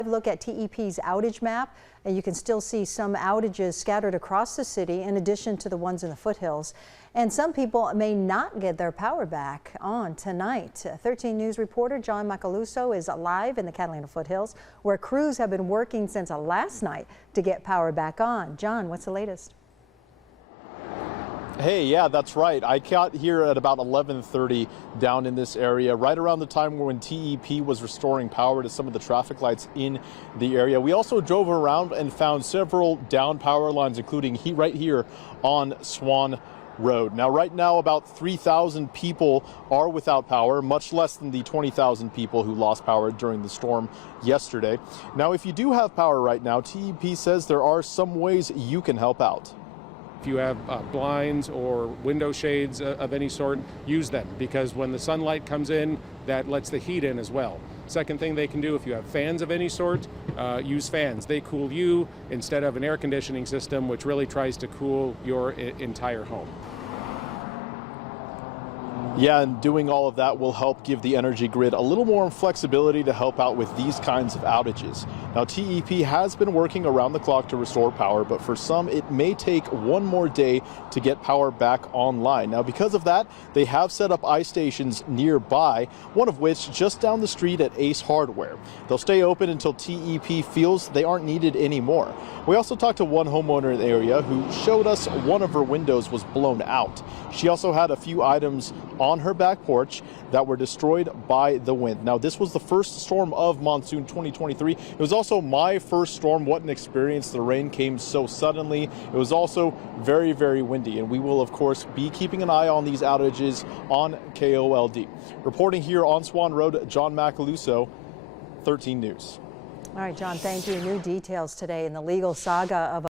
Look at TEP's outage map, and you can still see some outages scattered across the city in addition to the ones in the foothills. And some people may not get their power back on tonight. 13 News reporter John Macaluso is live in the Catalina foothills, where crews have been working since last night to get power back on. John, what's the latest? Hey, yeah, that's right. I got here at about 11:30 down in this area, right around the time when TEP was restoring power to some of the traffic lights in the area. We also drove around and found several down power lines, including right here on Swan Road. Now, right now, about 3,000 people are without power, much less than the 20,000 people who lost power during the storm yesterday. Now, if you do have power right now, TEP says there are some ways you can help out. If you have blinds or window shades of any sort, use them, because when the sunlight comes in, that lets the heat in as well. Second thing they can do, if you have fans of any sort, use fans. They cool you instead of an air conditioning system, which really tries to cool your entire home. Yeah, and doing all of that will help give the energy grid a little more flexibility to help out with these kinds of outages. Now, TEP has been working around the clock to restore power, but for some, it may take one more day to get power back online. Now, because of that, they have set up ice stations nearby, one of which just down the street at Ace Hardware. They'll stay open until TEP feels they aren't needed anymore. We also talked to one homeowner in the area who showed us one of her windows was blown out. She also had a few items on her back porch that were destroyed by the wind. Now, this was the first storm of monsoon 2023. It was also my first storm. What an experience. The rain came so suddenly. It was also very, very windy, and we will, of course, be keeping an eye on these outages on KOLD. Reporting here on Swan Road, John Macaluso, 13 News. All right, John, thank you. New details today in the legal saga of